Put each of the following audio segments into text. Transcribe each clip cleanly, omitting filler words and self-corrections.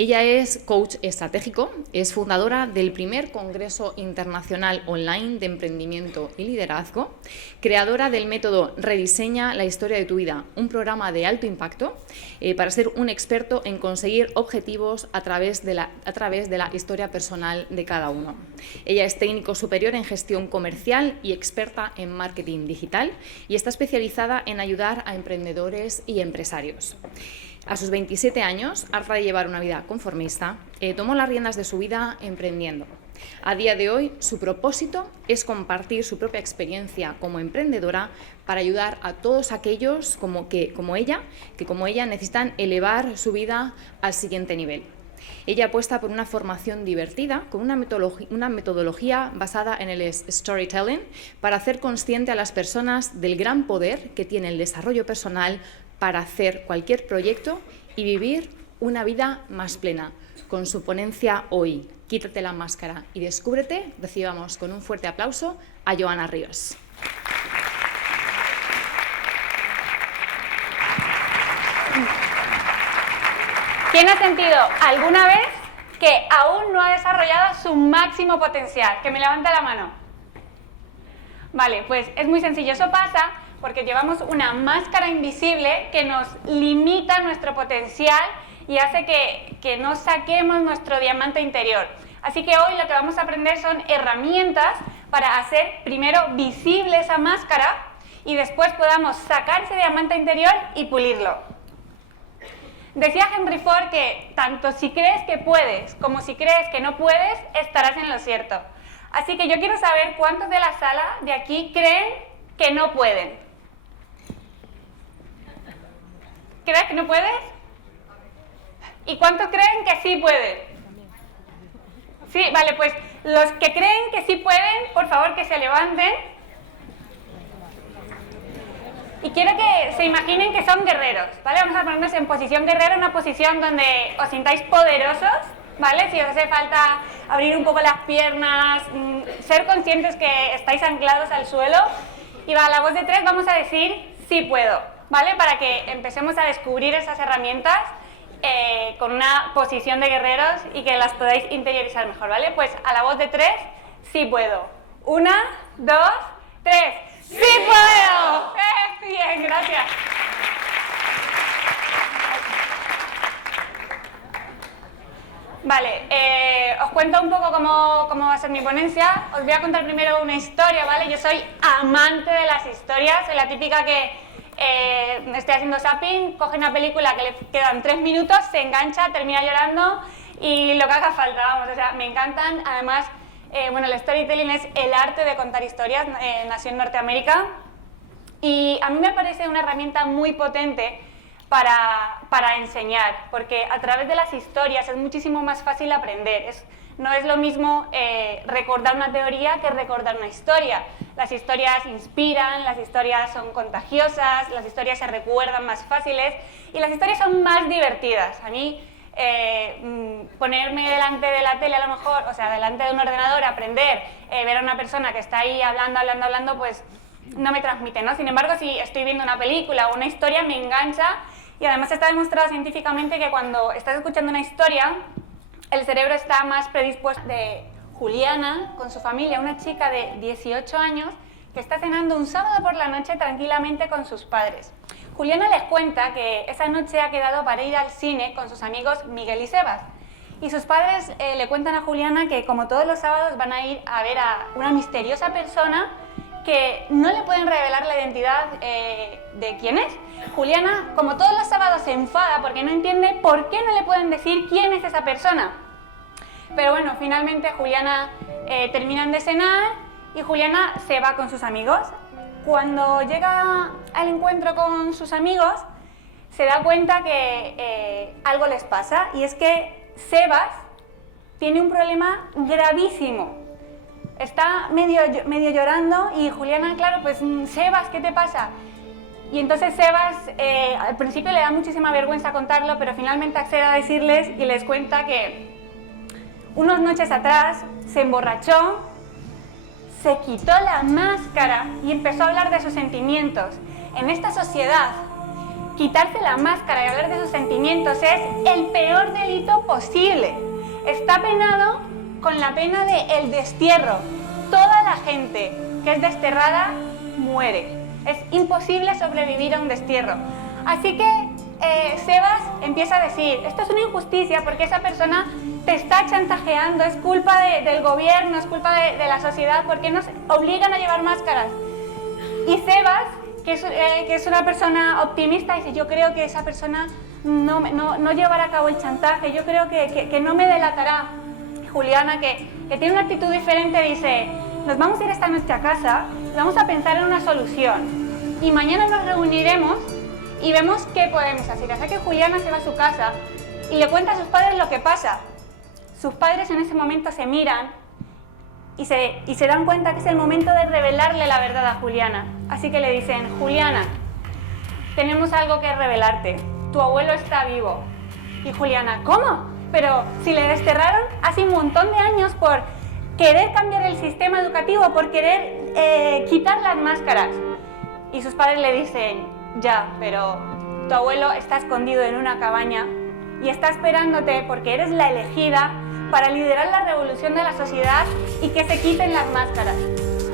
Ella es coach estratégico, es fundadora del primer Congreso Internacional Online de Emprendimiento y Liderazgo, creadora del método Rediseña la historia de tu vida, un programa de alto impacto para ser un experto en conseguir objetivos a través de la historia personal de cada uno. Ella es técnico superior en gestión comercial y experta en marketing digital y está especializada en ayudar a emprendedores y empresarios. A sus 27 años, harta de llevar una vida conformista, tomó las riendas de su vida emprendiendo. A día de hoy, su propósito es compartir su propia experiencia como emprendedora para ayudar a todos aquellos que como ella necesitan elevar su vida al siguiente nivel. Ella apuesta por una formación divertida, con una metodología basada en el storytelling, para hacer consciente a las personas del gran poder que tiene el desarrollo personal para hacer cualquier proyecto y vivir una vida más plena. Con su ponencia hoy, Quítate la máscara y descúbrete, recibamos con un fuerte aplauso a Joana Ríos. ¿Quién ha sentido alguna vez que aún no ha desarrollado su máximo potencial? Que me levante la mano. Vale, pues es muy sencillo. Eso pasa porque llevamos una máscara invisible que nos limita nuestro potencial y hace que no saquemos nuestro diamante interior. Así que hoy lo que vamos a aprender son herramientas para hacer primero visible esa máscara y después podamos sacar ese diamante interior y pulirlo. Decía Henry Ford que tanto si crees que puedes como si crees que no puedes, estarás en lo cierto. Así que yo quiero saber cuántos de la sala de aquí creen que no pueden. ¿Crees que no puedes? ¿Y cuántos creen que sí pueden? Sí, vale, pues los que creen que sí pueden, por favor que se levanten. Y quiero que se imaginen que son guerreros, ¿vale? Vamos a ponernos en posición guerrera, una posición donde os sintáis poderosos, ¿vale? Si os hace falta abrir un poco las piernas, ser conscientes que estáis anclados al suelo. Y a la voz de 3 vamos a decir sí puedo, ¿vale? Para que empecemos a descubrir esas herramientas con una posición de guerreros y que las podáis interiorizar mejor, ¿vale? Pues a la voz de 3, sí puedo. 1, 2, 3. ¡Sí puedo! Bien, gracias. Vale, os cuento un poco cómo va a ser mi ponencia. Os voy a contar primero una historia, ¿vale? Yo soy amante de las historias, soy la típica que estoy haciendo zapping, coge una película que le quedan 3 minutos, se engancha, termina llorando y lo que haga falta, vamos, o sea, me encantan. Además, bueno, el storytelling es el arte de contar historias, nació en Norteamérica y a mí me parece una herramienta muy potente para enseñar, porque a través de las historias es muchísimo más fácil aprender. No es lo mismo recordar una teoría que recordar una historia. Las historias inspiran, las historias son contagiosas, las historias se recuerdan más fáciles y las historias son más divertidas. A mí ponerme delante de la tele a lo mejor, o sea, delante de un ordenador, aprender, ver a una persona que está ahí hablando, pues no me transmite, ¿no? Sin embargo, si estoy viendo una película o una historia, me engancha y además está demostrado científicamente que cuando estás escuchando una historia, el cerebro está más predispuesto. De Juliana con su familia, una chica de 18 años que está cenando un sábado por la noche tranquilamente con sus padres. Juliana les cuenta que esa noche ha quedado para ir al cine con sus amigos Miguel y Sebas. Y sus padres le cuentan a Juliana que como todos los sábados van a ir a ver a una misteriosa persona que no le pueden revelar la identidad de quién es. Juliana, como todos los sábados, se enfada porque no entiende por qué no le pueden decir quién es esa persona. Pero bueno, finalmente Juliana terminan de cenar y Juliana se va con sus amigos. Cuando llega al encuentro con sus amigos, se da cuenta que algo les pasa y es que Sebas tiene un problema gravísimo. Está medio llorando y Juliana, claro, pues Sebas, ¿qué te pasa? Y entonces Sebas al principio le da muchísima vergüenza contarlo, pero finalmente accede a decirles y les cuenta que unas noches atrás se emborrachó, se quitó la máscara y empezó a hablar de sus sentimientos. En esta sociedad quitarse la máscara y hablar de sus sentimientos es el peor delito posible. Está penado con la pena de el destierro. Toda la gente que es desterrada muere. Es imposible sobrevivir a un destierro. Así que Sebas empieza a decir, esto es una injusticia porque esa persona te está chantajeando, es culpa del gobierno, es culpa de la sociedad, porque nos obligan a llevar máscaras. Y Sebas, que es una persona optimista, dice, yo creo que esa persona no llevará a cabo el chantaje, yo creo que no me delatará. Juliana, que tiene una actitud diferente, dice, nos vamos a ir esta noche a casa, vamos a pensar en una solución y mañana nos reuniremos y vemos qué podemos hacer. Así que Juliana se va a su casa y le cuenta a sus padres lo que pasa. Sus padres en ese momento se miran y se dan cuenta que es el momento de revelarle la verdad a Juliana. Así que le dicen, Juliana, tenemos algo que revelarte, tu abuelo está vivo. Y Juliana, ¿cómo? Pero si le desterraron hace un montón de años por querer cambiar el sistema educativo, por querer quitar las máscaras. Y sus padres le dicen, ya, pero tu abuelo está escondido en una cabaña y está esperándote porque eres la elegida para liderar la revolución de la sociedad y que se quiten las máscaras.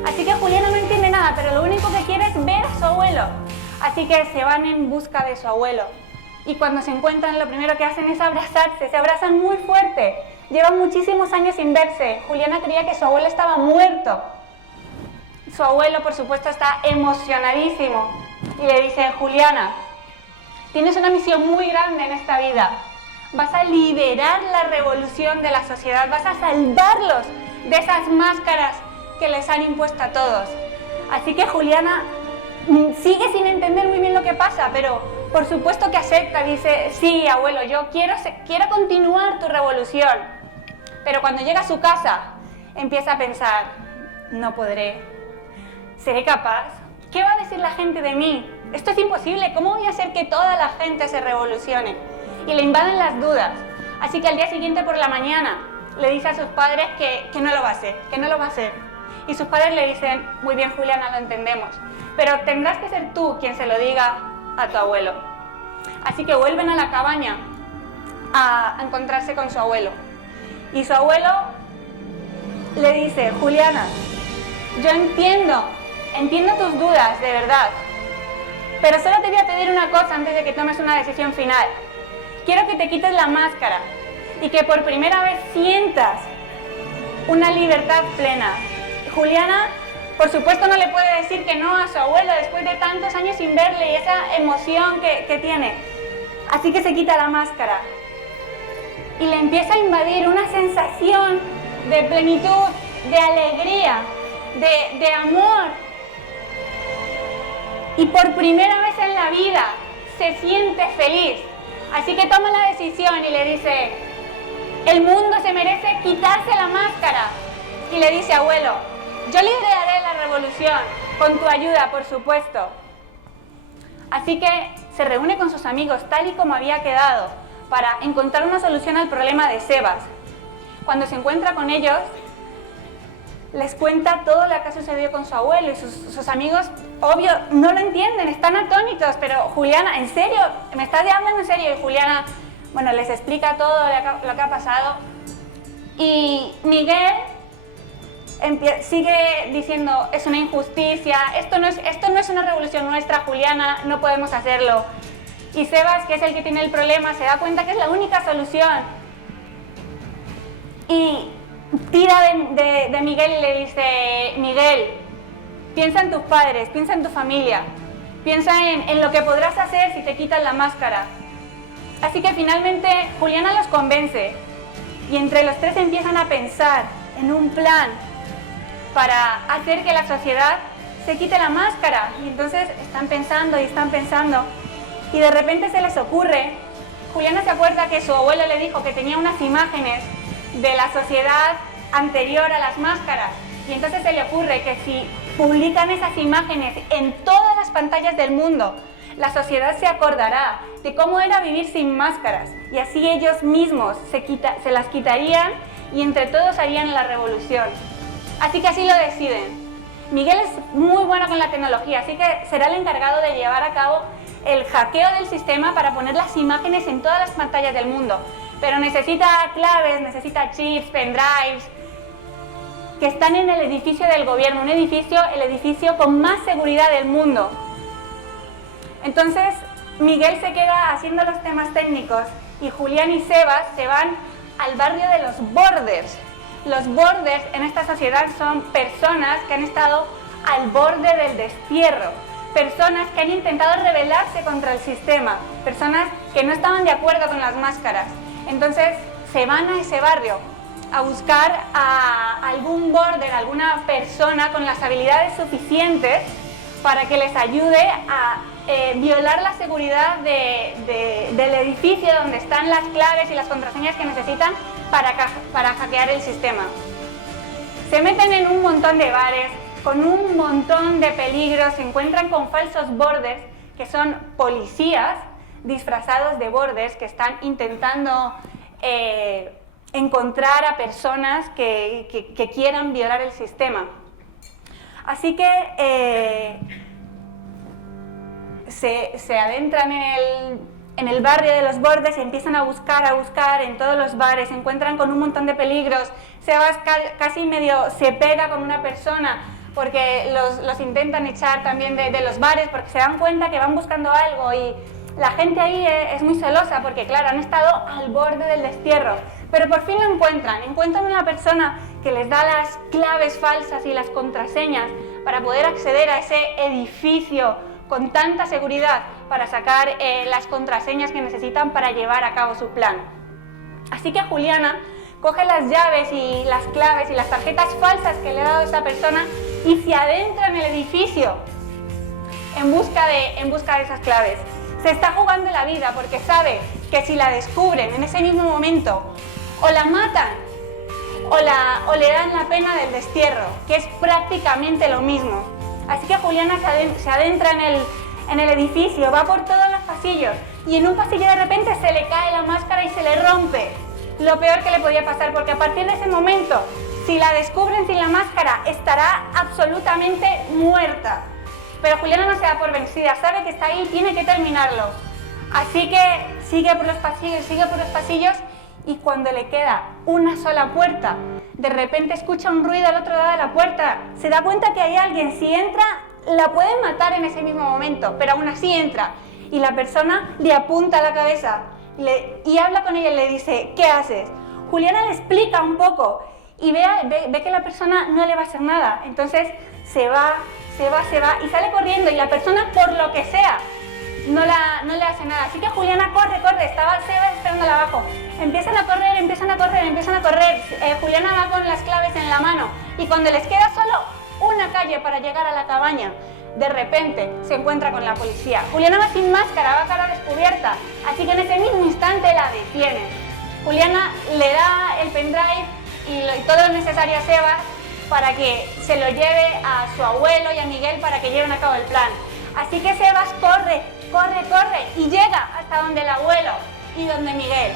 Así que Juliana no entiende nada, pero lo único que quiere es ver a su abuelo. Así que se van en busca de su abuelo. Y cuando se encuentran, lo primero que hacen es abrazarse, se abrazan muy fuerte. Llevan muchísimos años sin verse. Juliana creía que su abuelo estaba muerto. Su abuelo, por supuesto, está emocionadísimo y le dice, Juliana, tienes una misión muy grande en esta vida. Vas a liderar la revolución de la sociedad, vas a salvarlos de esas máscaras que les han impuesto a todos. Así que Juliana sigue sin entender muy bien lo que pasa, pero por supuesto que acepta, dice, sí, abuelo, yo quiero continuar tu revolución. Pero cuando llega a su casa, empieza a pensar, no podré, ¿seré capaz? ¿Qué va a decir la gente de mí? Esto es imposible, ¿cómo voy a hacer que toda la gente se revolucione? Y le invaden las dudas. Así que al día siguiente por la mañana le dice a sus padres que no lo va a hacer, que no lo va a hacer. Y sus padres le dicen, muy bien Juliana, lo entendemos, pero tendrás que ser tú quien se lo diga a tu abuelo. Así que vuelven a la cabaña a encontrarse con su abuelo. Y su abuelo le dice, Juliana, yo entiendo tus dudas, de verdad, pero solo te voy a pedir una cosa antes de que tomes una decisión final. Quiero que te quites la máscara y que por primera vez sientas una libertad plena. Juliana, por supuesto, no le puede decir que no a su abuelo después de tantos años sin verle y esa emoción que tiene. Así que se quita la máscara y le empieza a invadir una sensación de plenitud, de alegría, de amor. Y por primera vez en la vida se siente feliz. Así que toma la decisión y le dice, el mundo se merece quitarse la máscara. Y le dice, abuelo, yo lideraré la revolución, con tu ayuda, por supuesto. Así que se reúne con sus amigos, tal y como había quedado, para encontrar una solución al problema de Sebas. Cuando se encuentra con ellos, les cuenta todo lo que ha sucedido con su abuelo y sus amigos, obvio, no lo entienden, están atónitos, pero Juliana, ¿en serio? ¿Me estás hablando en serio? Y Juliana, bueno, les explica todo lo que ha pasado. Y Miguel sigue diciendo, es una injusticia, esto no es una revolución nuestra, Juliana, no podemos hacerlo. Y Sebas, que es el que tiene el problema, se da cuenta que es la única solución. Y tira de Miguel y le dice, Miguel, piensa en tus padres, piensa en tu familia, piensa en lo que podrás hacer si te quitas la máscara. Así que finalmente Juliana los convence y entre los tres empiezan a pensar en un plan para hacer que la sociedad se quite la máscara. Y entonces están pensando y de repente se les ocurre, Juliana se acuerda que su abuelo le dijo que tenía unas imágenes de la sociedad anterior a las máscaras y entonces se le ocurre que si publican esas imágenes en todas las pantallas del mundo, la sociedad se acordará de cómo era vivir sin máscaras y así ellos mismos se las quitarían y entre todos harían la revolución. Así que así lo deciden. Miguel es muy bueno con la tecnología, así que será el encargado de llevar a cabo el hackeo del sistema para poner las imágenes en todas las pantallas del mundo. Pero necesita claves, necesita chips, pendrives, que están en el edificio del gobierno, el edificio con más seguridad del mundo. Entonces, Miguel se queda haciendo los temas técnicos y Julián y Sebas se van al barrio de los borders. Los borders en esta sociedad son personas que han estado al borde del destierro, personas que han intentado rebelarse contra el sistema, personas que no estaban de acuerdo con las máscaras. Entonces se van a ese barrio a buscar a algún border, alguna persona con las habilidades suficientes para que les ayude a violar la seguridad del edificio donde están las claves y las contraseñas que necesitan para hackear el sistema. Se meten en un montón de bares, con un montón de peligros, se encuentran con falsos borders, que son policías disfrazados de borders que están intentando encontrar a personas que quieran violar el sistema. Así que se adentran en el barrio de los bordes y empiezan a buscar en todos los bares, se encuentran con un montón de peligros. Sebas casi medio se pega con una persona porque los intentan echar también de los bares porque se dan cuenta que van buscando algo y la gente ahí es muy celosa porque, claro, han estado al borde del destierro. Pero por fin lo encuentran una persona que les da las claves falsas y las contraseñas para poder acceder a ese edificio con tanta seguridad, para sacar las contraseñas que necesitan para llevar a cabo su plan. Así que Juliana coge las llaves y las claves y las tarjetas falsas que le ha dado esa persona y se adentra en el edificio en busca de esas claves. Se está jugando la vida porque sabe que si la descubren en ese mismo momento, o la matan o le dan la pena del destierro, que es prácticamente lo mismo. Así que Juliana se adentra en el edificio, va por todos los pasillos y en un pasillo de repente se le cae la máscara y se le rompe. Lo peor que le podía pasar, porque a partir de ese momento, si la descubren sin la máscara, estará absolutamente muerta. Pero Juliana no se da por vencida, sabe que está ahí y tiene que terminarlo. Así que sigue por los pasillos y cuando le queda una sola puerta, de repente escucha un ruido al otro lado de la puerta, se da cuenta que hay alguien. Si entra, la pueden matar en ese mismo momento, pero aún así entra y la persona le apunta a la cabeza y habla con ella y le dice: ¿qué haces? Juliana le explica un poco y ve que la persona no le va a hacer nada, entonces se va y sale corriendo y la persona, por lo que sea, no le hace nada. Así que Juliana corre, estaba Sebas esperándola abajo. Empiezan a correr. Juliana va con las claves en la mano y cuando les queda solo una calle para llegar a la cabaña, de repente se encuentra con la policía. Juliana va sin máscara, va a cara descubierta, así que en ese mismo instante la detienen. Juliana le da el pendrive y todo lo necesario a Sebas para que se lo lleve a su abuelo y a Miguel para que lleven a cabo el plan. Así que Sebas corre y llega hasta donde el abuelo y donde Miguel.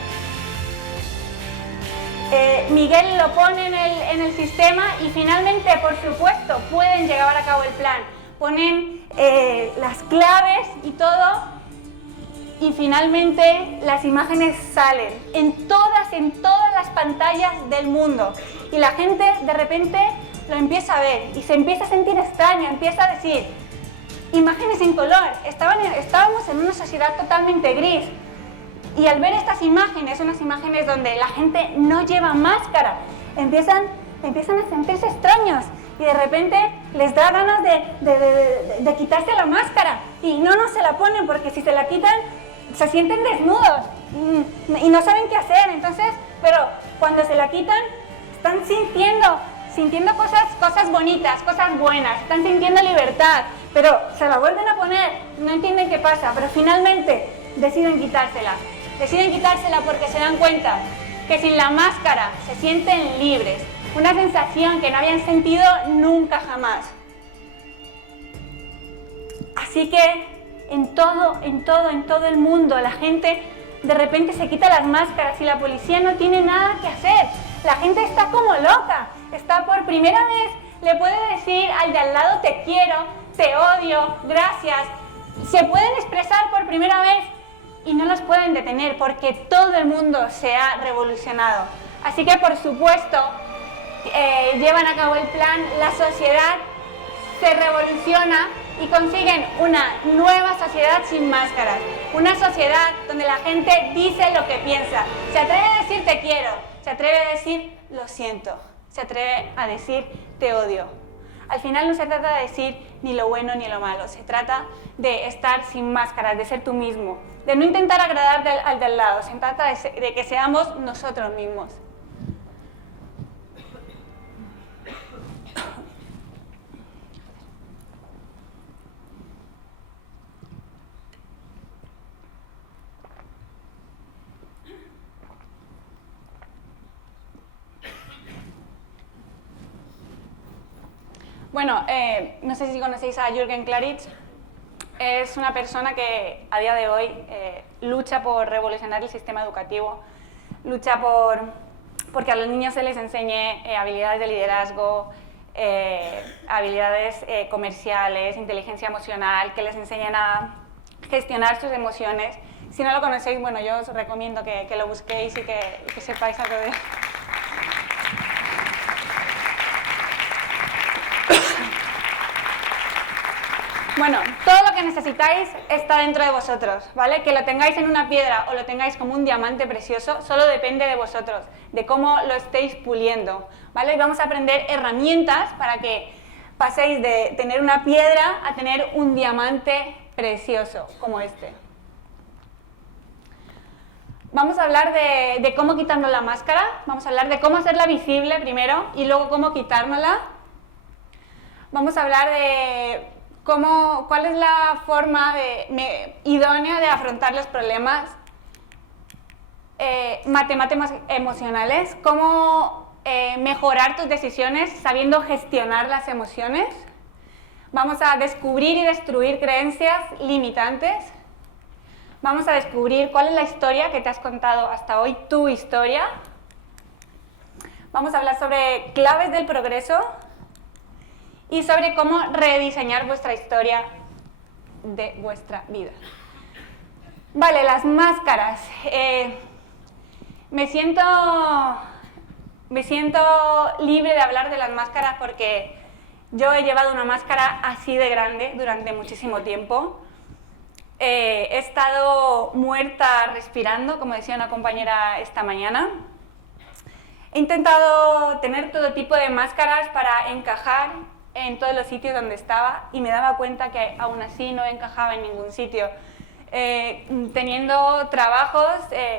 Miguel lo pone en el sistema y finalmente, por supuesto, pueden llevar a cabo el plan. Ponen las claves y todo y finalmente las imágenes salen en todas las pantallas del mundo y la gente de repente lo empieza a ver y se empieza a sentir extraño, empieza a decir: imágenes en color. Estábamos en una sociedad totalmente gris y al ver estas imágenes, unas imágenes donde la gente no lleva máscara, empiezan a sentirse extraños y de repente les da ganas de quitarse la máscara y no se la ponen porque si se la quitan se sienten desnudos y no saben qué hacer. Entonces, pero cuando se la quitan están sintiendo cosas bonitas, cosas buenas, están sintiendo libertad, pero se la vuelven a poner, no entienden qué pasa, pero finalmente deciden quitársela porque se dan cuenta que sin la máscara se sienten libres, una sensación que no habían sentido nunca jamás. Así que en todo el mundo la gente de repente se quita las máscaras y la policía no tiene nada que hacer. La gente está como loca, está por primera vez, le puede decir al de al lado: te quiero, te odio, gracias. se pueden expresar por primera vez y no los pueden detener porque todo el mundo se ha revolucionado. Así que, por supuesto, llevan a cabo el plan, la sociedad se revoluciona y consiguen una nueva sociedad sin máscaras. Una sociedad donde la gente dice lo que piensa. Se atreve a decir te quiero, se atreve a decir lo siento, se atreve a decir te odio. Al final no se trata de decir ni lo bueno ni lo malo, se trata de estar sin máscaras, de ser tú mismo, de no intentar agradar al del lado, se trata de que seamos nosotros mismos. Bueno, no sé si conocéis a Jürgen Klaritz. Es una persona que a día de hoy lucha por revolucionar el sistema educativo, lucha porque a los niños se les enseñe habilidades de liderazgo, habilidades comerciales, inteligencia emocional, que les enseñen a gestionar sus emociones. Si no lo conocéis, bueno, yo os recomiendo que lo busquéis y que sepáis algo de él. Bueno, todo lo que necesitáis está dentro de vosotros, ¿vale? Que lo tengáis en una piedra o lo tengáis como un diamante precioso, solo depende de vosotros, de cómo lo estéis puliendo, ¿vale? Y vamos a aprender herramientas para que paséis de tener una piedra a tener un diamante precioso, como este. Vamos a hablar de cómo quitarnos la máscara, vamos a hablar de cómo hacerla visible primero y luego cómo quitárnosla. Vamos a hablar de cuál es la forma idónea de afrontar los problemas, matemáticas emocionales, cómo mejorar tus decisiones sabiendo gestionar las emociones. Vamos a descubrir y destruir creencias limitantes. Vamos a descubrir cuál es la historia que te has contado hasta hoy, tu historia. Vamos a hablar sobre claves del progreso y sobre cómo rediseñar vuestra historia de vuestra vida. Vale, las máscaras. Me siento libre de hablar de las máscaras porque yo he llevado una máscara así de grande durante muchísimo tiempo. He estado muerta respirando, como decía una compañera esta mañana. He intentado tener todo tipo de máscaras para encajar en todos los sitios donde estaba y me daba cuenta que aún así no encajaba en ningún sitio. Teniendo trabajos,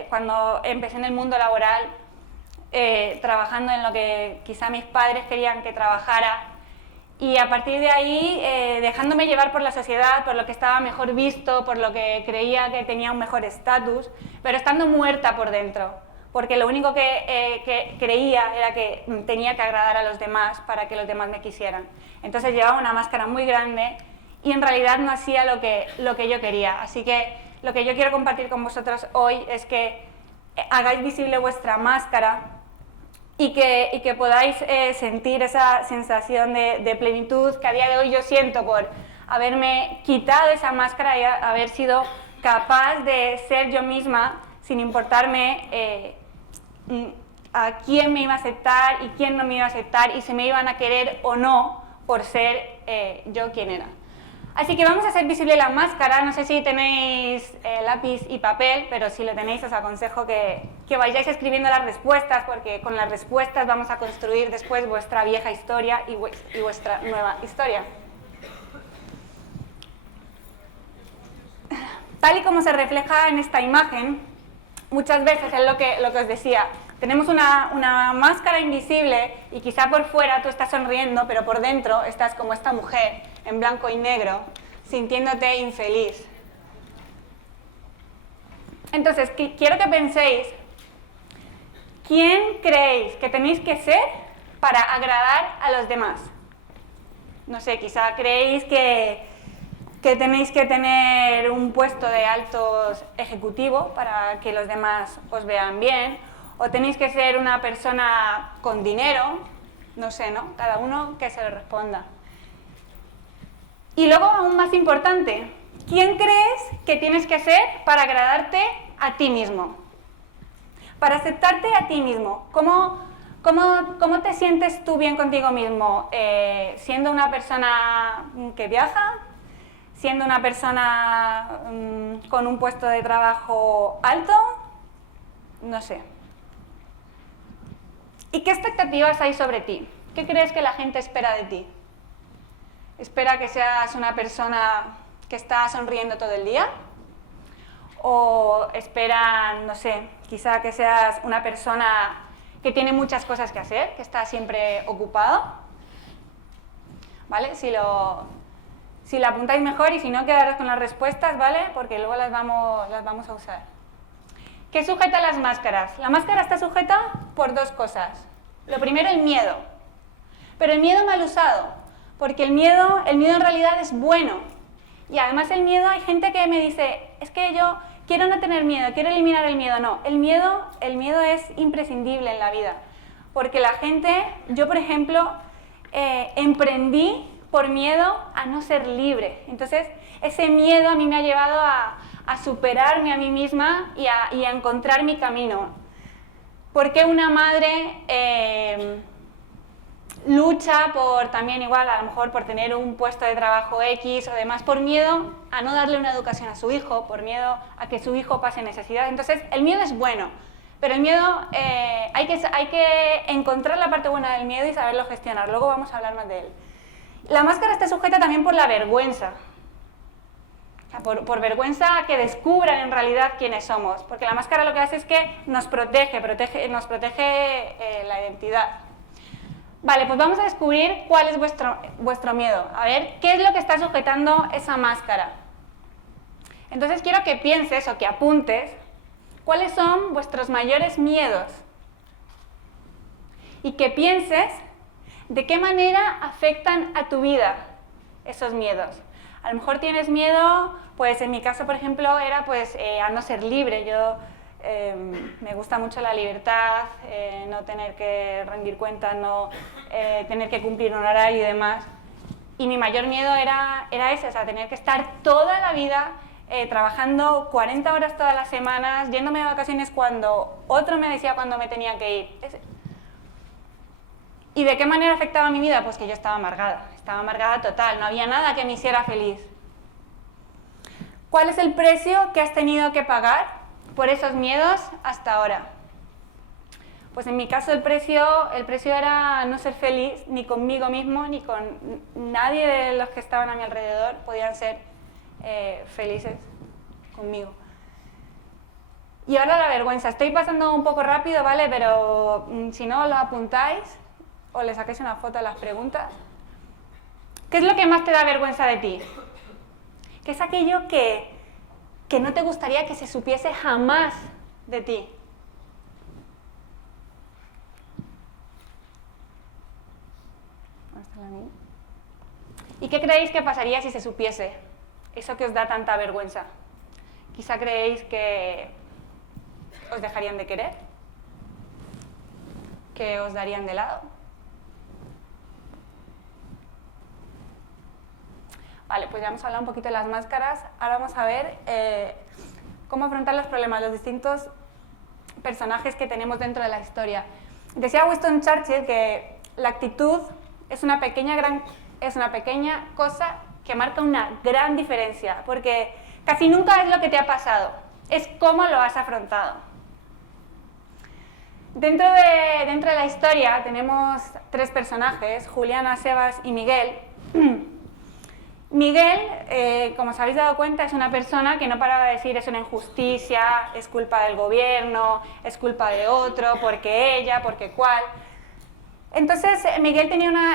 cuando empecé en el mundo laboral, trabajando en lo que quizá mis padres querían que trabajara, y a partir de ahí dejándome llevar por la sociedad, por lo que estaba mejor visto, por lo que creía que tenía un mejor estatus, pero estando muerta por dentro, porque lo único que creía era que tenía que agradar a los demás para que los demás me quisieran. Entonces llevaba una máscara muy grande y en realidad no hacía lo que yo quería. Así que lo que yo quiero compartir con vosotros hoy es que hagáis visible vuestra máscara y que podáis sentir esa sensación de plenitud que a día de hoy yo siento por haberme quitado esa máscara y haber sido capaz de ser yo misma sin importarme a quién me iba a aceptar y quién no me iba a aceptar y si me iban a querer o no por ser yo quien era. Así que vamos a hacer visible la máscara. No sé si tenéis lápiz y papel, pero si lo tenéis os aconsejo que vayáis escribiendo las respuestas, porque con las respuestas vamos a construir después vuestra vieja historia y vuestra nueva historia. Tal y como se refleja en esta imagen, muchas veces es lo que os decía, tenemos una máscara invisible y quizá por fuera tú estás sonriendo, pero por dentro estás como esta mujer en blanco y negro, sintiéndote infeliz. Entonces, quiero que penséis, ¿quién creéis que tenéis que ser para agradar a los demás? No sé, quizá creéis que tenéis que tener un puesto de alto ejecutivo para que los demás os vean bien, o tenéis que ser una persona con dinero, no sé, ¿no? Cada uno que se lo responda. Y luego, aún más importante, ¿Quién crees que tienes que ser para agradarte a ti mismo? Para aceptarte a ti mismo. ¿Cómo te sientes tú bien contigo mismo? ¿Siendo una persona que viaja? ¿Siendo una persona con un puesto de trabajo alto? No sé. ¿Y qué expectativas hay sobre ti? ¿Qué crees que la gente espera de ti? ¿Espera que seas una persona que está sonriendo todo el día? ¿O esperan, no sé, quizá que seas una persona que tiene muchas cosas que hacer, que está siempre ocupado? ¿Vale? Si lo apuntáis mejor y si no, quedaros con las respuestas, ¿vale? Porque luego las vamos a usar. ¿Qué sujeta las máscaras? La máscara está sujeta por dos cosas. Lo primero, el miedo. Pero el miedo mal usado, porque el miedo en realidad es bueno. Y además el miedo, hay gente que me dice, es que yo quiero no tener miedo, quiero eliminar el miedo. No, el miedo es imprescindible en la vida. Porque la gente, yo por ejemplo, emprendí por miedo a no ser libre. Entonces, ese miedo a mí me ha llevado a superarme a mí misma y a encontrar mi camino. ¿Por qué una madre lucha por también igual, a lo mejor por tener un puesto de trabajo X o demás, por miedo a no darle una educación a su hijo, por miedo a que su hijo pase necesidad? Entonces, el miedo es bueno, pero el miedo hay que encontrar la parte buena del miedo y saberlo gestionar. Luego vamos a hablar más de él. La máscara está sujeta también por la vergüenza. Por vergüenza que descubran en realidad quiénes somos, porque la máscara lo que hace es que nos protege la identidad. Vale, pues vamos a descubrir cuál es vuestro miedo. A ver, ¿qué es lo que está sujetando esa máscara? Entonces quiero que pienses o que apuntes cuáles son vuestros mayores miedos y que pienses de qué manera afectan a tu vida esos miedos. A lo mejor tienes miedo, pues en mi caso, por ejemplo, era pues a no ser libre. Yo me gusta mucho la libertad, no tener que rendir cuentas, no tener que cumplir un horario y demás. Y mi mayor miedo era ese, o sea, tener que estar toda la vida trabajando 40 horas todas las semanas, yéndome de vacaciones cuando otro me decía cuándo me tenía que ir. ¿Y de qué manera afectaba mi vida? Pues que yo estaba amargada total, no había nada que me hiciera feliz. ¿Cuál es el precio que has tenido que pagar por esos miedos hasta ahora? Pues en mi caso el precio era no ser feliz ni conmigo mismo ni con nadie de los que estaban a mi alrededor podían ser felices conmigo. Y ahora la vergüenza. Estoy pasando un poco rápido, ¿vale? Pero si no, lo apuntáis o le sacáis una foto a las preguntas. ¿Qué es lo que más te da vergüenza de ti? ¿Qué es aquello que no te gustaría que se supiese jamás de ti? ¿Y qué creéis que pasaría si se supiese eso que os da tanta vergüenza? Quizá creéis que os dejarían de querer, que os darían de lado. Vale, pues ya hemos hablado un poquito de las máscaras. Ahora vamos a ver cómo afrontar los problemas, los distintos personajes que tenemos dentro de la historia. Decía Winston Churchill que la actitud es una pequeña cosa que marca una gran diferencia, porque casi nunca es lo que te ha pasado, es cómo lo has afrontado. Dentro de la historia tenemos tres personajes, Juliana, Sebas y Miguel. Miguel, como os habéis dado cuenta, es una persona que no paraba de decir es una injusticia, es culpa del gobierno, es culpa de otro, porque ella, porque cual. Entonces, Miguel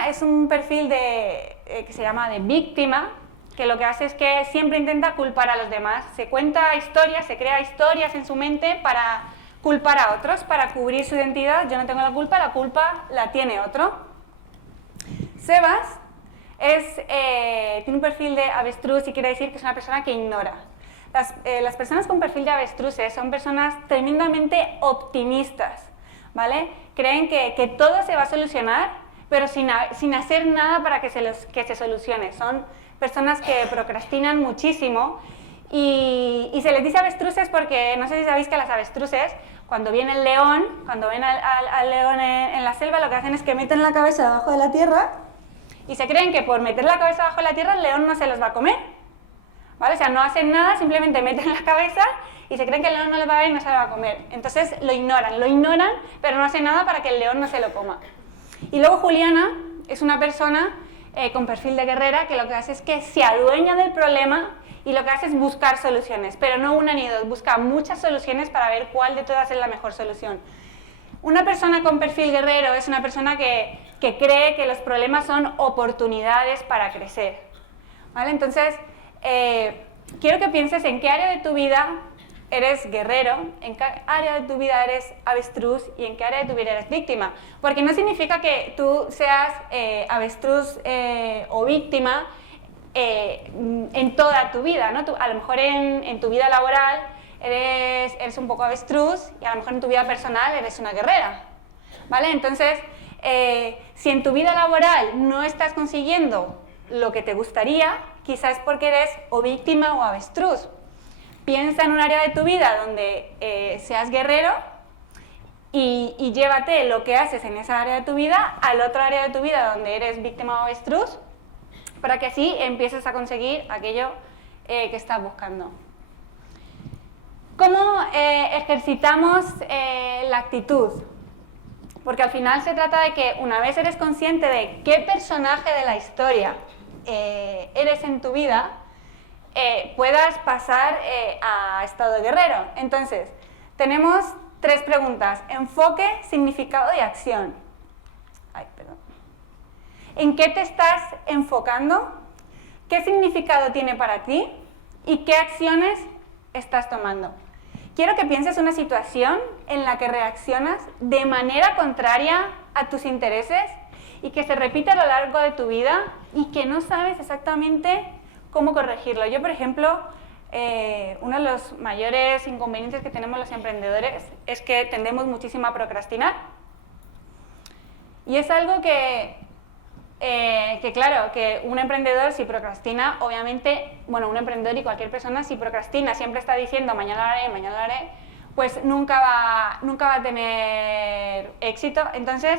es un perfil que se llama de víctima, que lo que hace es que siempre intenta culpar a los demás. Se cuenta historias, se crea historias en su mente para culpar a otros, para cubrir su identidad. Yo no tengo la culpa la tiene otro. Sebas tiene un perfil de avestruz y quiere decir que es una persona que ignora. Las personas con perfil de avestruces son personas tremendamente optimistas, ¿vale? Creen que todo se va a solucionar, pero sin hacer nada para que se solucione. Son personas que procrastinan muchísimo y se les dice avestruces porque no sé si sabéis que las avestruces, cuando viene el león, cuando ven al león en la selva, lo que hacen es que meten la cabeza debajo de la tierra y se creen que por meter la cabeza debajo de la tierra el león no se los va a comer, ¿vale? O sea, no hacen nada, simplemente meten la cabeza y se creen que el león no les va a ver y no se lo va a comer. Entonces lo ignoran, pero no hacen nada para que el león no se lo coma. Y luego Juliana es una persona con perfil de guerrera que lo que hace es que se adueña del problema y lo que hace es buscar soluciones, pero no una ni dos, busca muchas soluciones para ver cuál de todas es la mejor solución. Una persona con perfil guerrero es una persona que cree que los problemas son oportunidades para crecer, ¿vale? Entonces, quiero que pienses en qué área de tu vida eres guerrero, en qué área de tu vida eres avestruz y en qué área de tu vida eres víctima. Porque no significa que tú seas avestruz o víctima en toda tu vida, ¿no? Tú, a lo mejor en tu vida laboral eres un poco avestruz y a lo mejor en tu vida personal eres una guerrera, ¿vale? Entonces, si en tu vida laboral no estás consiguiendo lo que te gustaría, quizás es porque eres o víctima o avestruz. Piensa en un área de tu vida donde seas guerrero y llévate lo que haces en esa área de tu vida al otro área de tu vida donde eres víctima o avestruz, para que así empieces a conseguir aquello que estás buscando. ¿Cómo ejercitamos la actitud? Porque al final se trata de que una vez eres consciente de qué personaje de la historia eres en tu vida, puedas pasar a estado de guerrero. Entonces, tenemos 3 preguntas: enfoque, significado y acción. ¿En qué te estás enfocando? ¿Qué significado tiene para ti? ¿Y qué acciones estás tomando? Quiero que pienses una situación en la que reaccionas de manera contraria a tus intereses y que se repite a lo largo de tu vida y que no sabes exactamente cómo corregirlo. Yo, por ejemplo, uno de los mayores inconvenientes que tenemos los emprendedores es que tendemos muchísimo a procrastinar. Y es algo que claro, que un emprendedor si procrastina, obviamente, bueno, un emprendedor y cualquier persona si procrastina, siempre está diciendo mañana lo haré, pues nunca va a tener éxito. Entonces,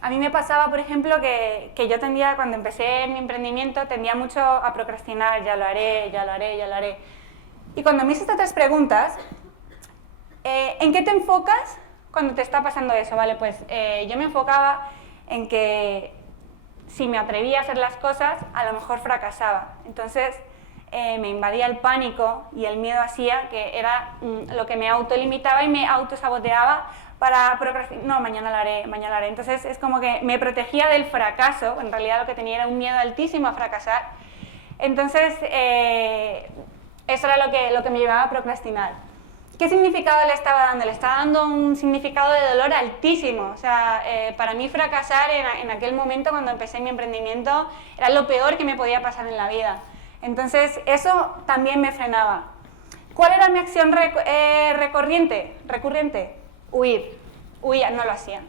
a mí me pasaba, por ejemplo, que yo tendía, cuando empecé mi emprendimiento, tendía mucho a procrastinar, ya lo haré. Y cuando me hice estas 3 preguntas, ¿en qué te enfocas cuando te está pasando eso? Vale, pues yo me enfocaba en que si me atrevía a hacer las cosas, a lo mejor fracasaba. Entonces me invadía el pánico y el miedo hacía que era lo que me autolimitaba y me autosaboteaba para procrastinar. No, mañana lo haré. Entonces es como que me protegía del fracaso. En realidad lo que tenía era un miedo altísimo a fracasar. Entonces eso era lo que me llevaba a procrastinar. ¿Qué significado le estaba dando? Le estaba dando un significado de dolor altísimo. O sea, para mí fracasar en aquel momento, cuando empecé mi emprendimiento, era lo peor que me podía pasar en la vida. Entonces, eso también me frenaba. ¿Cuál era mi acción recurrente? Huir. Huía, no lo hacía,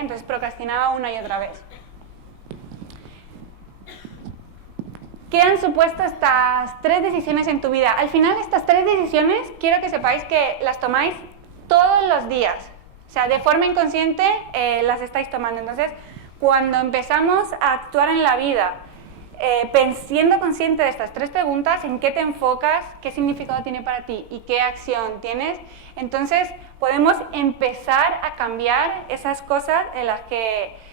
entonces procrastinaba una y otra vez. ¿Qué han supuesto estas 3 decisiones en tu vida? Al final, estas 3 decisiones, quiero que sepáis que las tomáis todos los días. O sea, de forma inconsciente las estáis tomando. Entonces, cuando empezamos a actuar en la vida, siendo consciente de estas 3 preguntas, en qué te enfocas, qué significado tiene para ti y qué acción tienes, entonces podemos empezar a cambiar esas cosas en las que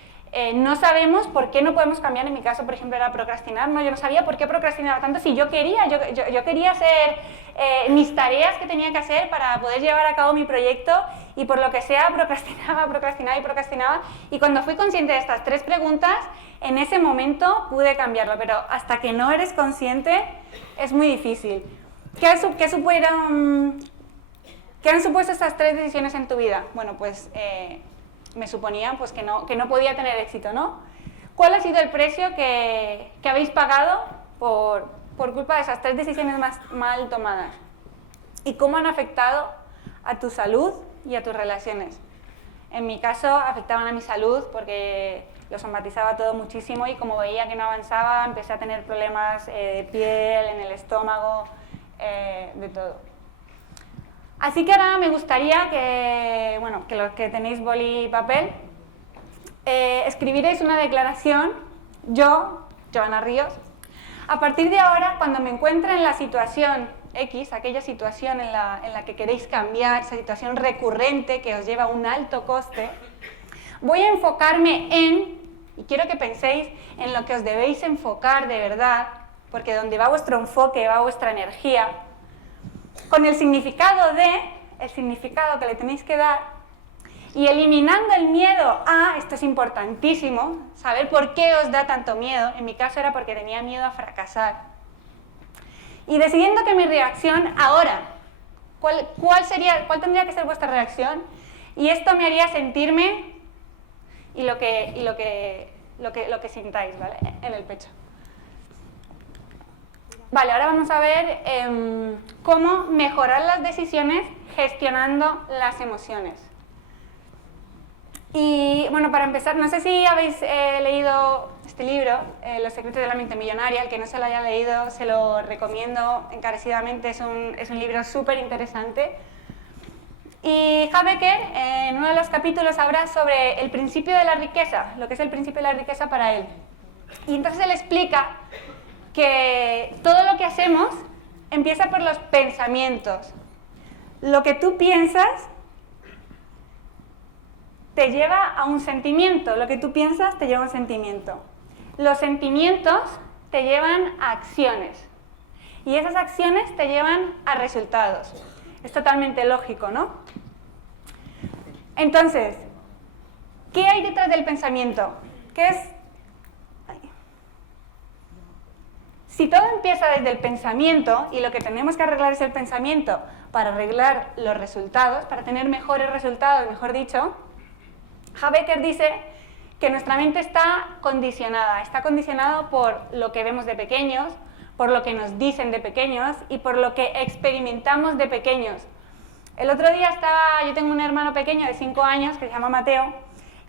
no sabemos por qué no podemos cambiar. En mi caso, por ejemplo, era procrastinar. No, yo no sabía por qué procrastinaba tanto. Si yo quería hacer mis tareas que tenía que hacer para poder llevar a cabo mi proyecto, y por lo que sea procrastinaba. Y cuando fui consciente de estas 3 preguntas, en ese momento pude cambiarlo, pero hasta que no eres consciente es muy difícil. ¿Qué han supuesto estas 3 decisiones en tu vida? Bueno, pues me suponían pues, que no podía tener éxito, ¿no? ¿Cuál ha sido el precio que habéis pagado por culpa de esas 3 decisiones mal tomadas? ¿Y cómo han afectado a tu salud y a tus relaciones? En mi caso, afectaban a mi salud porque lo somatizaba todo muchísimo y como veía que no avanzaba, empecé a tener problemas de piel, en el estómago, de todo. Así que ahora me gustaría que, bueno, que los que tenéis boli y papel, escribiréis una declaración, yo, Joana Ríos, a partir de ahora, cuando me encuentre en la situación X, aquella situación en la que queréis cambiar, esa situación recurrente que os lleva a un alto coste, voy a enfocarme en, y quiero que penséis en lo que os debéis enfocar de verdad, porque donde va vuestro enfoque va vuestra energía, con el significado que le tenéis que dar, y eliminando el miedo a, esto es importantísimo, saber por qué os da tanto miedo. En mi caso era porque tenía miedo a fracasar. Y decidiendo que mi reacción ahora, ¿cuál tendría que ser vuestra reacción? Y esto me haría sentirme y lo que sintáis, ¿vale? En el pecho. Vale, ahora vamos a ver cómo mejorar las decisiones gestionando las emociones. Y bueno, para empezar, no sé si habéis leído este libro, Los secretos de la mente millonaria. El que no se lo haya leído, se lo recomiendo encarecidamente, es un libro súper interesante. Y Habecker, en uno de los capítulos, habla sobre el principio de la riqueza, lo que es el principio de la riqueza para él. Y entonces él explica que todo lo que hacemos empieza por los pensamientos. Lo que tú piensas te lleva a un sentimiento, lo que tú piensas te lleva a un sentimiento. Los sentimientos te llevan a acciones y esas acciones te llevan a resultados. Es totalmente lógico, ¿no? Entonces, ¿qué hay detrás del pensamiento? ¿Qué es? Si todo empieza desde el pensamiento y lo que tenemos que arreglar es el pensamiento para arreglar los resultados, para tener mejores resultados, mejor dicho, Habecker dice que nuestra mente está condicionada por lo que vemos de pequeños, por lo que nos dicen de pequeños y por lo que experimentamos de pequeños. El otro día yo tengo un hermano pequeño de 5 años que se llama Mateo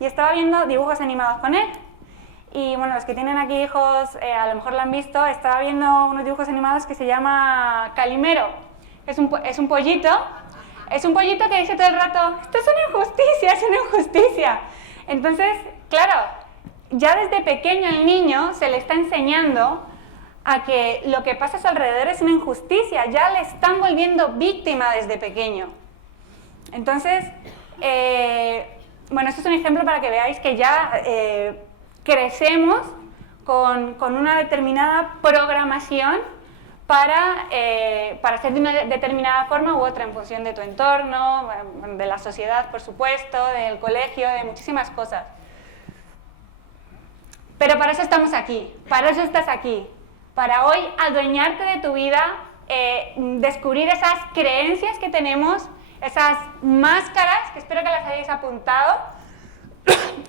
y estaba viendo dibujos animados con él. Y bueno, los que tienen aquí hijos a lo mejor lo han visto, estaba viendo unos dibujos animados que se llama Calimero. Es un pollito. Es un pollito que dice todo el rato, esto es una injusticia, es una injusticia. Entonces, claro, ya desde pequeño el niño se le está enseñando a que lo que pasa a su alrededor es una injusticia, ya le están volviendo víctima desde pequeño. Entonces, bueno, esto es un ejemplo para que veáis que ya crecemos con una determinada programación para ser de una determinada forma u otra en función de tu entorno, de la sociedad, por supuesto, del colegio, de muchísimas cosas. Pero para eso estamos aquí, para eso estás aquí, para hoy adueñarte de tu vida, descubrir esas creencias que tenemos, esas máscaras, que espero que las hayáis apuntado,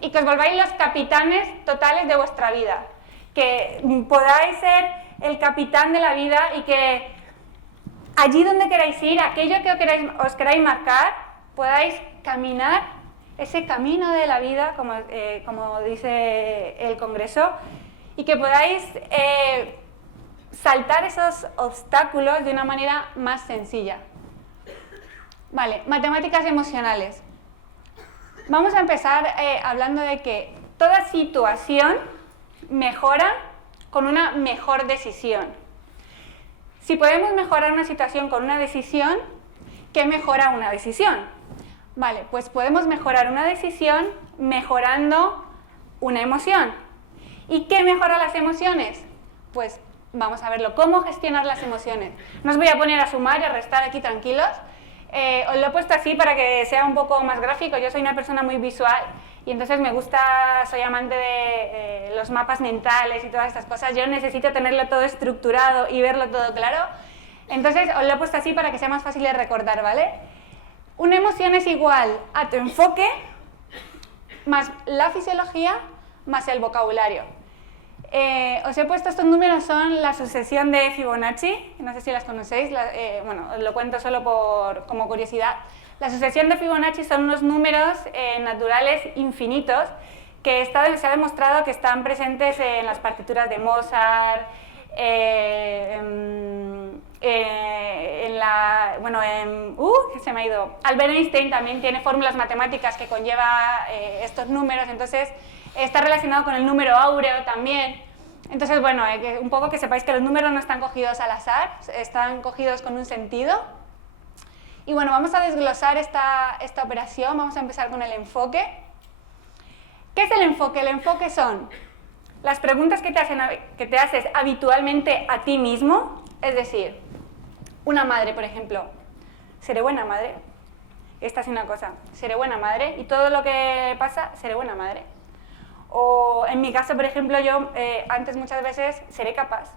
y que os volváis los capitanes totales de vuestra vida, que podáis ser el capitán de la vida y que allí donde queráis ir, aquello que os queráis marcar, podáis caminar ese camino de la vida, como dice el Congreso, y que podáis saltar esos obstáculos de una manera más sencilla. Vale, matemáticas emocionales. Vamos a empezar hablando de que toda situación mejora con una mejor decisión. Si podemos mejorar una situación con una decisión, ¿qué mejora una decisión? Vale, pues podemos mejorar una decisión mejorando una emoción. ¿Y qué mejora las emociones? Pues vamos a verlo, cómo gestionar las emociones. No os voy a poner a sumar y a restar aquí tranquilos. Os lo he puesto así para que sea un poco más gráfico. Yo soy una persona muy visual y entonces soy amante de los mapas mentales y todas estas cosas. Yo necesito tenerlo todo estructurado y verlo todo claro. Entonces os lo he puesto así para que sea más fácil de recordar, ¿vale? Una emoción es igual a tu enfoque más la fisiología más el vocabulario. Os he puesto estos números, son la sucesión de Fibonacci, no sé si las conocéis, bueno, os lo cuento solo como curiosidad. La sucesión de Fibonacci son unos números naturales infinitos que se ha demostrado que están presentes en las partituras de Mozart, se me ha ido. Albert Einstein también tiene fórmulas matemáticas que conlleva estos números, entonces está relacionado con el número áureo también. Entonces, bueno, un poco que sepáis que los números no están cogidos al azar, están cogidos con un sentido. Y bueno, vamos a desglosar esta operación, vamos a empezar con el enfoque. ¿Qué es el enfoque? El enfoque son las preguntas que te haces habitualmente a ti mismo, es decir, una madre, por ejemplo, ¿seré buena madre? Esta es una cosa, ¿seré buena madre? Y todo lo que pasa, ¿seré buena madre? O en mi caso, por ejemplo, yo antes muchas veces, ¿seré capaz?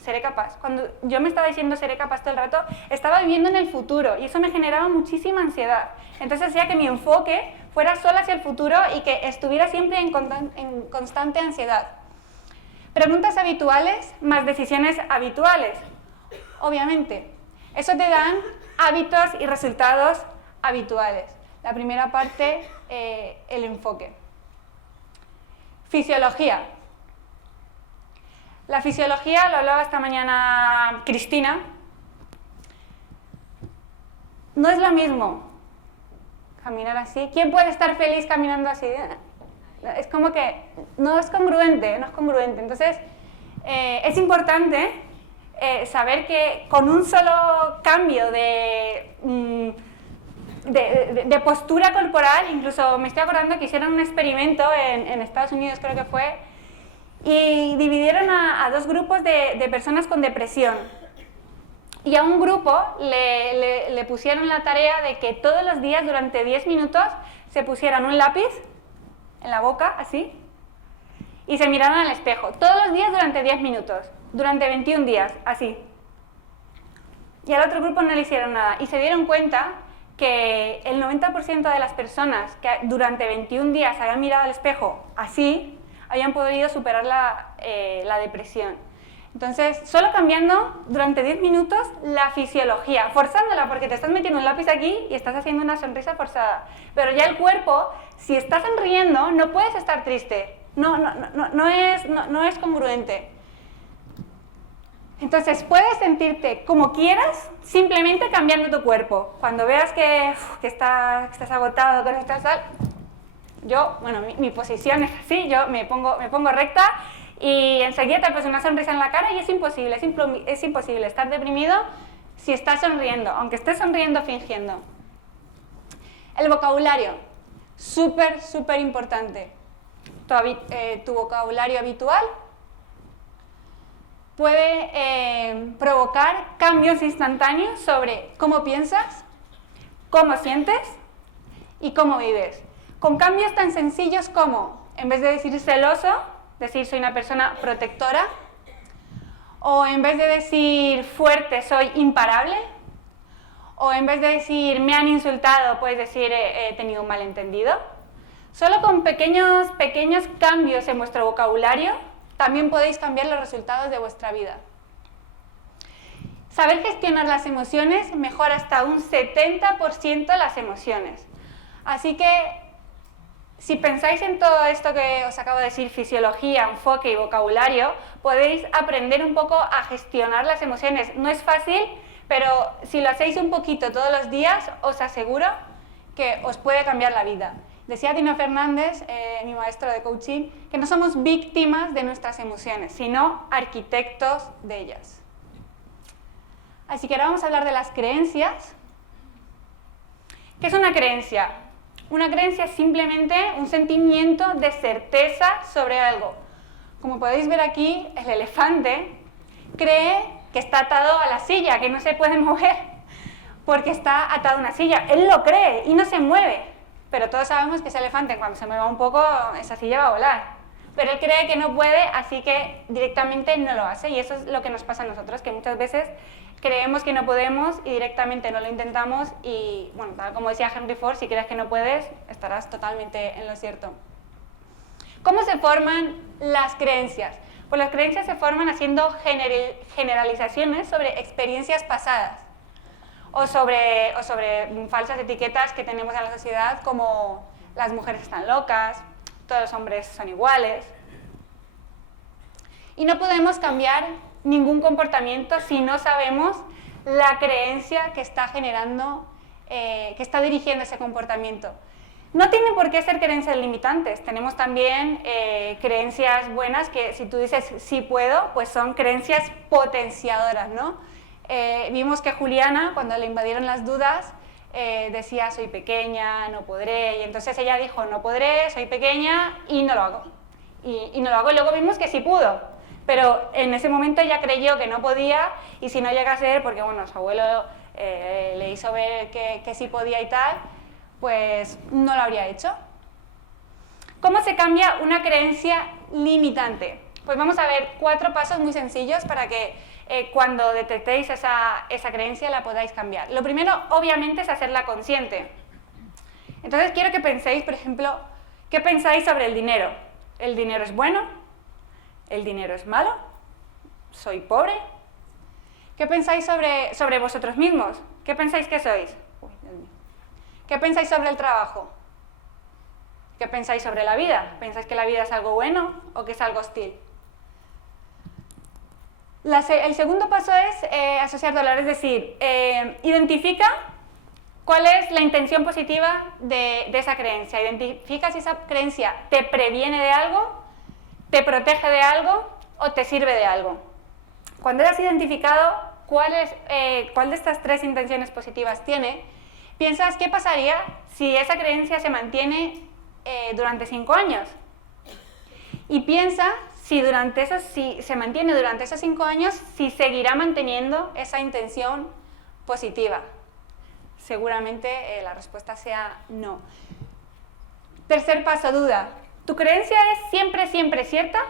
Seré capaz. Cuando yo me estaba diciendo seré capaz todo el rato, estaba viviendo en el futuro y eso me generaba muchísima ansiedad. Entonces hacía que mi enfoque fuera solo hacia el futuro y que estuviera siempre en constante ansiedad. Preguntas habituales más decisiones habituales. Obviamente, eso te dan hábitos y resultados habituales. La primera parte, el enfoque. Fisiología. La fisiología, lo hablaba esta mañana Cristina, no es lo mismo caminar así. ¿Quién puede estar feliz caminando así? Es como que no es congruente, no es congruente. Entonces, es importante saber que con un solo cambio de postura corporal, incluso me estoy acordando que hicieron un experimento en Estados Unidos, creo que fue, y dividieron a dos grupos de personas con depresión. Y a un grupo le pusieron la tarea de que todos los días, durante 10 minutos, se pusieran un lápiz en la boca, así, y se miraran al espejo. Todos los días durante 10 minutos, durante 21 días, así. Y al otro grupo no le hicieron nada. Y se dieron cuenta que el 90% de las personas que durante 21 días habían mirado al espejo así, habían podido superar la depresión. Entonces, solo cambiando durante 10 minutos la fisiología, forzándola, porque te estás metiendo un lápiz aquí y estás haciendo una sonrisa forzada. Pero ya el cuerpo, si estás sonriendo, no puedes estar triste. No es congruente. Entonces, puedes sentirte como quieras, simplemente cambiando tu cuerpo. Cuando veas que estás agotado con esta sal, mi posición es así, yo me pongo recta y enseguida te pones una sonrisa en la cara y es imposible estar deprimido si estás sonriendo, aunque estés sonriendo fingiendo. El vocabulario, súper importante. Tu vocabulario habitual puede provocar cambios instantáneos sobre cómo piensas, cómo sientes y cómo vives. Con cambios tan sencillos como, en vez de decir celoso, decir soy una persona protectora, o en vez de decir fuerte, soy imparable, o en vez de decir me han insultado, puedes decir he tenido un malentendido. Solo con pequeños cambios en vuestro vocabulario, también podéis cambiar los resultados de vuestra vida. Saber gestionar las emociones mejora hasta un 70% las emociones. Así que, si pensáis en todo esto que os acabo de decir, fisiología, enfoque y vocabulario, podéis aprender un poco a gestionar las emociones. No es fácil, pero si lo hacéis un poquito todos los días, os aseguro que os puede cambiar la vida. Decía Tino Fernández, mi maestro de coaching, que no somos víctimas de nuestras emociones, sino arquitectos de ellas. Así que ahora vamos a hablar de las creencias. ¿Qué es una creencia? Una creencia es simplemente un sentimiento de certeza sobre algo. Como podéis ver aquí, el elefante cree que está atado a la silla, que no se puede mover, porque está atado a una silla. Él lo cree y no se mueve. Pero todos sabemos que ese elefante, cuando se mueva un poco, esa silla va a volar. Pero él cree que no puede, así que directamente no lo hace. Y eso es lo que nos pasa a nosotros, que muchas veces creemos que no podemos y directamente no lo intentamos. Y, bueno, tal como decía Henry Ford, si crees que no puedes, estarás totalmente en lo cierto. ¿Cómo se forman las creencias? Pues las creencias se forman haciendo generalizaciones sobre experiencias pasadas. O sobre falsas etiquetas que tenemos en la sociedad, como las mujeres están locas, todos los hombres son iguales. Y no podemos cambiar ningún comportamiento si no sabemos la creencia que está generando, que está dirigiendo ese comportamiento. No tienen por qué ser creencias limitantes, tenemos también creencias buenas que si tú dices sí puedo, pues son creencias potenciadoras, ¿no? Vimos que Juliana, cuando le invadieron las dudas, decía soy pequeña, no podré, y entonces ella dijo no podré, soy pequeña y no lo hago. Y no lo hago, y luego vimos que sí pudo, pero en ese momento ella creyó que no podía y si no llega a ser, porque bueno, su abuelo le hizo ver que sí podía y tal, pues no lo habría hecho. ¿Cómo se cambia una creencia limitante? Pues vamos a ver 4 pasos muy sencillos para que cuando detectéis esa creencia la podáis cambiar. Lo primero, obviamente, es hacerla consciente. Entonces quiero que penséis, por ejemplo, ¿qué pensáis sobre el dinero? ¿El dinero es bueno? ¿El dinero es malo? ¿Soy pobre? ¿Qué pensáis sobre vosotros mismos? ¿Qué pensáis que sois? Uy, Dios mío. ¿Qué pensáis sobre el trabajo? ¿Qué pensáis sobre la vida? ¿Pensáis que la vida es algo bueno o que es algo hostil? El segundo paso es asociar dolor, es decir, identifica cuál es la intención positiva de esa creencia. Identifica si esa creencia te previene de algo, te protege de algo o te sirve de algo. Cuando hayas identificado cuál de estas 3 intenciones positivas tiene, piensas qué pasaría si esa creencia se mantiene durante 5 años. Y piensa si se mantiene durante esos 5 años, si seguirá manteniendo esa intención positiva. Seguramente la respuesta sea no. Tercer paso, duda. ¿Tu creencia es siempre, siempre cierta?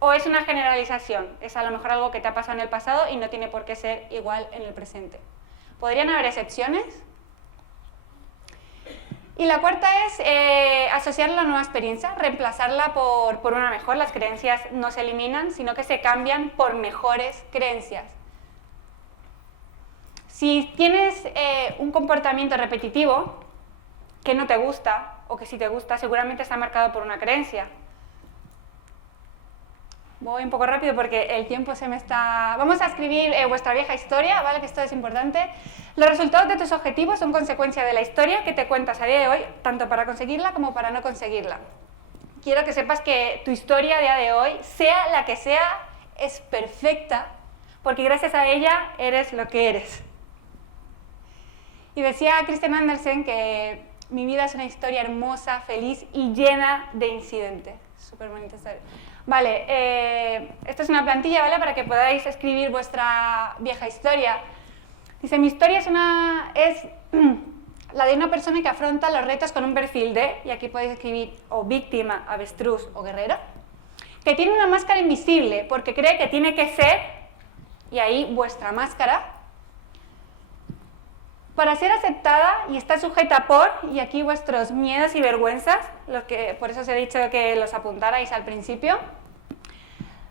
¿O es una generalización? Es a lo mejor algo que te ha pasado en el pasado y no tiene por qué ser igual en el presente. ¿Podrían haber excepciones? Y la cuarta es asociar la nueva experiencia, reemplazarla por una mejor. Las creencias no se eliminan, sino que se cambian por mejores creencias. Si tienes un comportamiento repetitivo que no te gusta, o que sí te gusta, seguramente está marcado por una creencia. Voy un poco rápido porque el tiempo se me está... Vamos a escribir vuestra vieja historia, ¿vale? Que esto es importante. Los resultados de tus objetivos son consecuencia de la historia que te cuentas a día de hoy, tanto para conseguirla como para no conseguirla. Quiero que sepas que tu historia a día de hoy, sea la que sea, es perfecta, porque gracias a ella eres lo que eres. Y decía Christian Andersen que mi vida es una historia hermosa, feliz y llena de incidentes. Súper bonita historia. Vale, esto es una plantilla, ¿vale? Para que podáis escribir vuestra vieja historia. Dice, mi historia es la de una persona que afronta los retos con un perfil de, y aquí podéis escribir o víctima, avestruz o guerrero, que tiene una máscara invisible porque cree que tiene que ser, y ahí vuestra máscara, para ser aceptada y está sujeta por, y aquí vuestros miedos y vergüenzas, por eso os he dicho que los apuntarais al principio.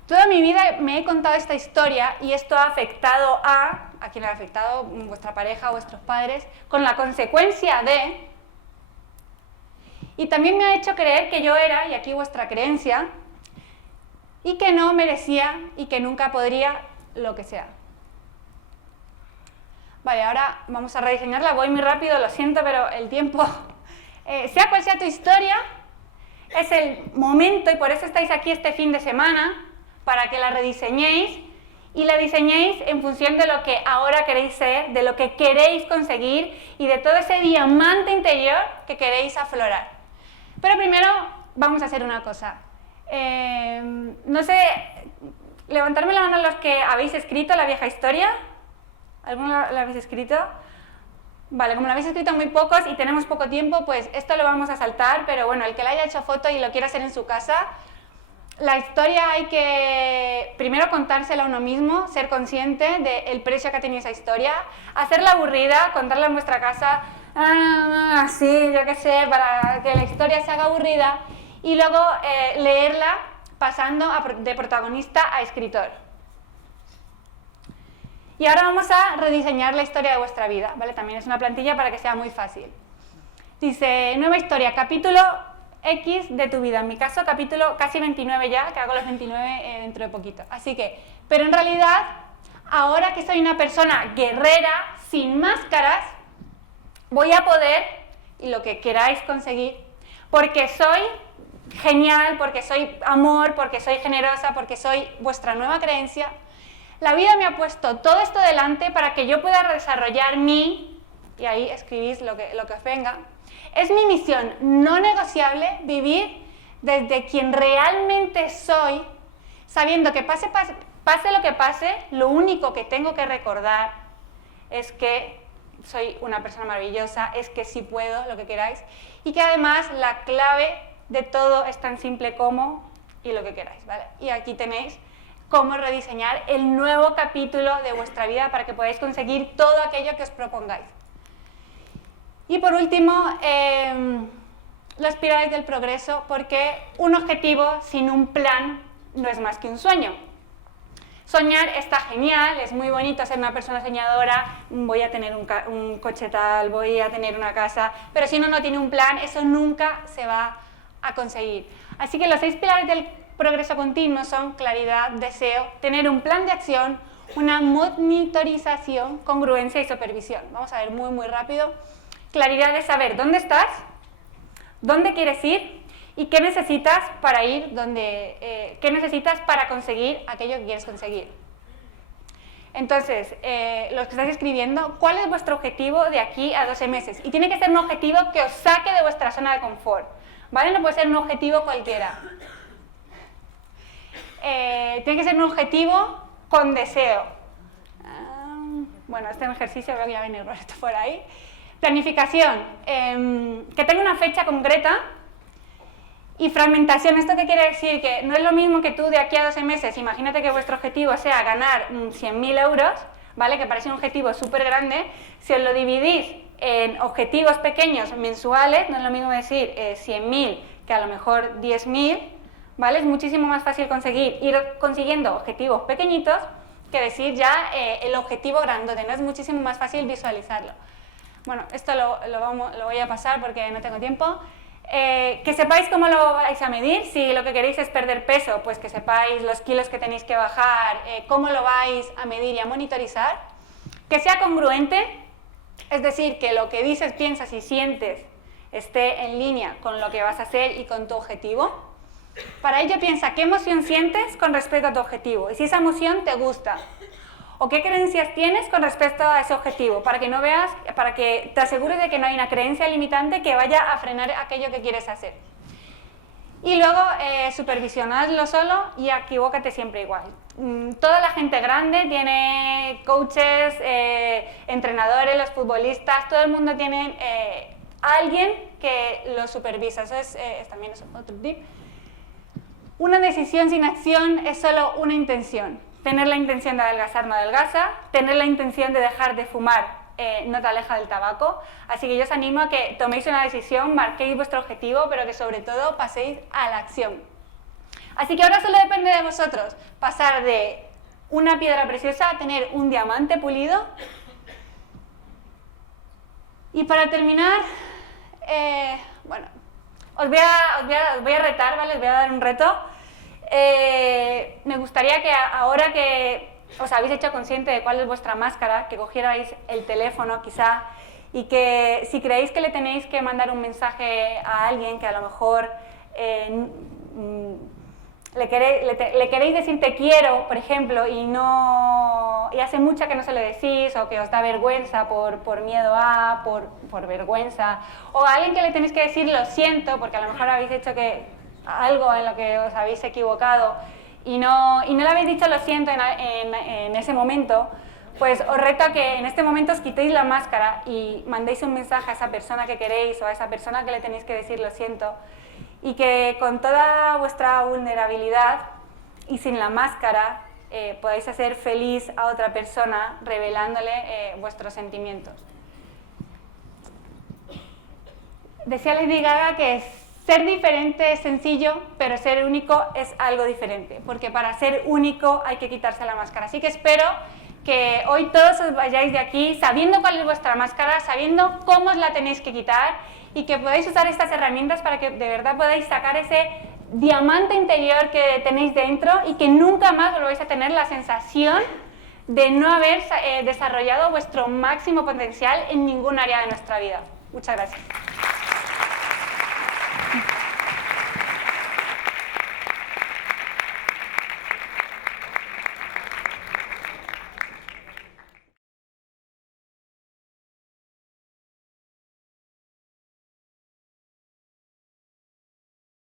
Toda mi vida me he contado esta historia y esto ha afectado a quien ha afectado, vuestra pareja, vuestros padres, con la consecuencia de, y también me ha hecho creer que yo era, y aquí vuestra creencia, y que no merecía y que nunca podría lo que sea. Vale, ahora vamos a rediseñarla, voy muy rápido, lo siento, pero el tiempo, sea cual sea tu historia, es el momento, y por eso estáis aquí este fin de semana, para que la rediseñéis, y la diseñéis en función de lo que ahora queréis ser, de lo que queréis conseguir, y de todo ese diamante interior que queréis aflorar. Pero primero vamos a hacer una cosa. No sé, levantarme la mano los que habéis escrito la vieja historia. ¿Alguno la habéis escrito? Vale, como lo habéis escrito muy pocos y tenemos poco tiempo, pues esto lo vamos a saltar, pero bueno, el que le haya hecho foto y lo quiera hacer en su casa, la historia hay que primero contársela a uno mismo, ser consciente del precio que ha tenido esa historia, hacerla aburrida, contarla en vuestra casa, así, yo qué sé, para que la historia se haga aburrida, y luego leerla pasando de protagonista a escritor. Y ahora vamos a rediseñar la historia de vuestra vida, ¿vale? También es una plantilla para que sea muy fácil. Dice, nueva historia, capítulo X de tu vida. En mi caso, capítulo casi 29 ya, que hago los 29 dentro de poquito. Así que, pero en realidad, ahora que soy una persona guerrera, sin máscaras, voy a poder, y lo que queráis conseguir, porque soy genial, porque soy amor, porque soy generosa, porque soy vuestra nueva creencia. La vida me ha puesto todo esto delante para que yo pueda desarrollar mi, y ahí escribís lo que os venga. Es mi misión no negociable vivir desde quien realmente soy, sabiendo que pase lo que pase, lo único que tengo que recordar es que soy una persona maravillosa, es que sí puedo, lo que queráis, y que además la clave de todo es tan simple como y lo que queráis, ¿vale? Y aquí tenéis cómo rediseñar el nuevo capítulo de vuestra vida para que podáis conseguir todo aquello que os propongáis. Y por último, los pilares del progreso, porque un objetivo sin un plan no es más que un sueño. Soñar está genial, es muy bonito ser una persona soñadora, voy a tener un coche tal, voy a tener una casa, pero si uno no tiene un plan, eso nunca se va a conseguir. Así que los 6 pilares del progreso continuo son claridad, deseo, tener un plan de acción, una monitorización, congruencia y supervisión. Vamos a ver muy rápido. Claridad de saber dónde estás, dónde quieres ir y qué necesitas para ir qué necesitas para conseguir aquello que quieres conseguir. Entonces, los que estáis escribiendo, ¿cuál es vuestro objetivo de aquí a 12 meses? Y tiene que ser un objetivo que os saque de vuestra zona de confort, ¿vale? No puede ser un objetivo cualquiera. Tiene que ser un objetivo con deseo. Bueno, este ejercicio veo que ya viene Roberto por ahí. Planificación, que tenga una fecha concreta. Y fragmentación, ¿esto qué quiere decir? Que no es lo mismo que tú de aquí a 12 meses, imagínate que vuestro objetivo sea ganar 100.000 euros, ¿vale? Que parece un objetivo súper grande. Si os lo dividís en objetivos pequeños mensuales, no es lo mismo decir 100.000 que a lo mejor 10.000, ¿vale? Es muchísimo más fácil ir consiguiendo objetivos pequeñitos que decir ya el objetivo grandote, ¿no? Es muchísimo más fácil visualizarlo. Bueno, esto lo voy a pasar porque no tengo tiempo. Que sepáis cómo lo vais a medir. Si lo que queréis es perder peso, pues que sepáis los kilos que tenéis que bajar, cómo lo vais a medir y a monitorizar. Que sea congruente, es decir, que lo que dices, piensas y sientes esté en línea con lo que vas a hacer y con tu objetivo. Para ello piensa qué emoción sientes con respecto a tu objetivo y si esa emoción te gusta. O qué creencias tienes con respecto a ese objetivo, para que te asegures de que no hay una creencia limitante que vaya a frenar aquello que quieres hacer. Y luego supervisionadlo solo y equivócate siempre igual. Toda la gente grande tiene coaches, entrenadores, los futbolistas, todo el mundo tiene alguien que lo supervisa. Eso también es otro tip. Una decisión sin acción es solo una intención. Tener la intención de adelgazar no adelgaza, tener la intención de dejar de fumar no te aleja del tabaco, así que yo os animo a que toméis una decisión, marquéis vuestro objetivo, pero que sobre todo paséis a la acción. Así que ahora solo depende de vosotros pasar de una piedra preciosa a tener un diamante pulido. Y para terminar, bueno, os voy a retar, ¿vale? Os voy a dar un reto. Me gustaría que ahora que os habéis hecho consciente de cuál es vuestra máscara, que cogierais el teléfono quizá y que si creéis que le tenéis que mandar un mensaje a alguien que a lo mejor le queréis decir te quiero, por ejemplo, y hace mucho que no se lo decís o que os da vergüenza por miedo por vergüenza, o a alguien que le tenéis que decir lo siento porque a lo mejor habéis hecho algo en lo que os habéis equivocado y no le habéis dicho lo siento en ese momento, pues os reto a que en este momento os quitéis la máscara y mandéis un mensaje a esa persona que queréis o a esa persona que le tenéis que decir lo siento, y que con toda vuestra vulnerabilidad y sin la máscara podáis hacer feliz a otra persona revelándole vuestros sentimientos. Decía Lady Gaga que ser diferente es sencillo, pero ser único es algo diferente, porque para ser único hay que quitarse la máscara. Así que espero que hoy todos os vayáis de aquí sabiendo cuál es vuestra máscara, sabiendo cómo os la tenéis que quitar y que podáis usar estas herramientas para que de verdad podáis sacar ese diamante interior que tenéis dentro y que nunca más volváis a tener la sensación de no haber desarrollado vuestro máximo potencial en ningún área de nuestra vida. Muchas gracias.